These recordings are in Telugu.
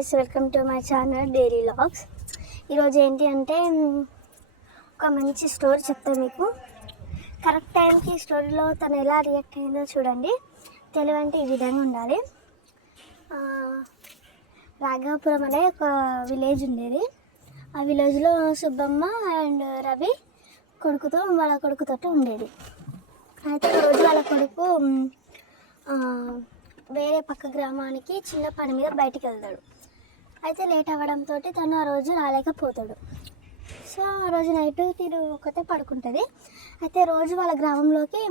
Guys, welcome to my channel daily vlogs. ఈరోజు ఏంటి అంటే ఒక మంచి స్టోరీ చెప్తాను మీకు. కరెక్ట్ టైంకి స్టోరీలో తను ఎలా రియాక్ట్ అయిందో చూడండి. తెలివి అంటే ఈ విధంగా ఉండాలి. రాఘవపురం అనే ఒక విలేజ్ ఉండేది. ఆ విలేజ్లో సుబ్బమ్మ అండ్ రవి వాళ్ళ కొడుకుతో ఉండేది. అయితే ఒకరోజు వాళ్ళ కొడుకు వేరే పక్క గ్రామానికి చిన్న పని మీద బయటికి వెళ్తాడు. అయితే లేట్ అవ్వడంతో తను ఆ రోజు రాలేకపోతాడు. సో ఆ రోజు నైట్ తిను ఒకటే పడుకుంటుంది. అయితే రోజు వాళ్ళ గ్రామంలోకి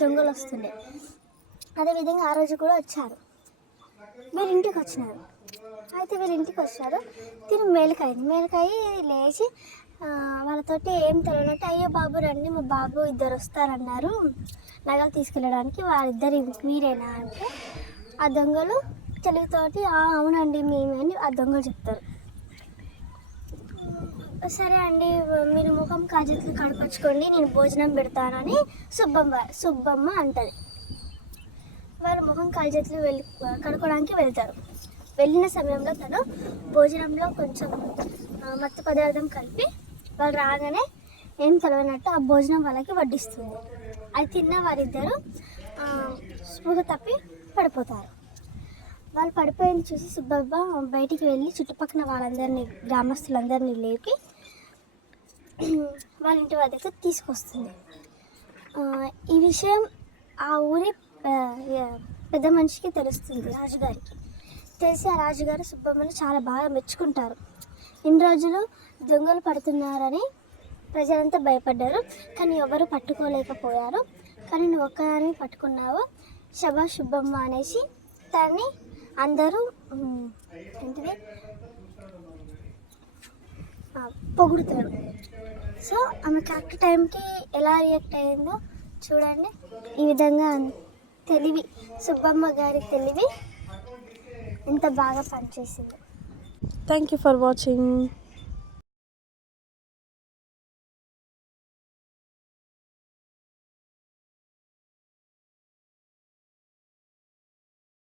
దొంగలు వస్తుండే. అదేవిధంగా ఆ రోజు కూడా వచ్చారు. వీరింటికి వచ్చినారు. అయితే వీరింటికి వచ్చారు. తిను మేలుకాయి లేచి వాళ్ళతోటి ఏం తెలియనట్టు, అయ్యో బాబు రండి, మా బాబు ఇద్దరు వస్తారన్నారు నగలు తీసుకెళ్ళడానికి, వాళ్ళిద్దరు మీరేనా అంటే ఆ దొంగలు తెలివితోటి అవునండి మేమే అని ఆ దొంగలు చెప్తారు. సరే అండి, మీరు ముఖం కాజెట్లు కడుకొచ్చుకోండి, నేను భోజనం పెడతానని సుబ్బమ్మ అంటది. వాళ్ళు ముఖం కాజెట్లు కడుక్కోవడానికి వెళ్తారు. వెళ్ళిన సమయంలో తను భోజనంలో కొంచెం మత్తు పదార్థం కలిపి వాళ్ళు రాగానే ఏం తెలవనట్టు ఆ భోజనం వాళ్ళకి వడ్డిస్తుంది. అది తిన్న వారిద్దరూ స్పృహ తప్పి పడిపోతారు. వాళ్ళు పడిపోయింది చూసి సుబ్బమ్మ బయటికి వెళ్ళి చుట్టుపక్కల వాళ్ళందరినీ, గ్రామస్తులందరినీ లేపి వాళ్ళ ఇంటి వద్దకు తీసుకొస్తుంది. ఈ విషయం ఆ ఊరి పెద్ద మనిషికి తెలుస్తుంది, రాజుగారికి. తెలిసి ఆ రాజుగారు సుబ్బమ్మని చాలా బాగా మెచ్చుకుంటారు. ఇన్ని రోజులు దొంగలు పడుతున్నారని ప్రజలంతా భయపడ్డారు, కానీ ఎవరు పట్టుకోలేకపోయారు. కానీ నువ్వు ఒక్కదాన్ని పట్టుకున్నావు, శభాష్ సుబ్బమ్మ అనేసి దాన్ని అందరూ పొగుడుతారు. సో ఆమె కరెక్ట్ టైంకి ఎలా రియాక్ట్ అయ్యిందో చూడండి. ఈ విధంగా తెలివి, సుబ్బమ్మ గారి తెలివి ఎంత బాగా పనిచేసింది. Thank you for watching.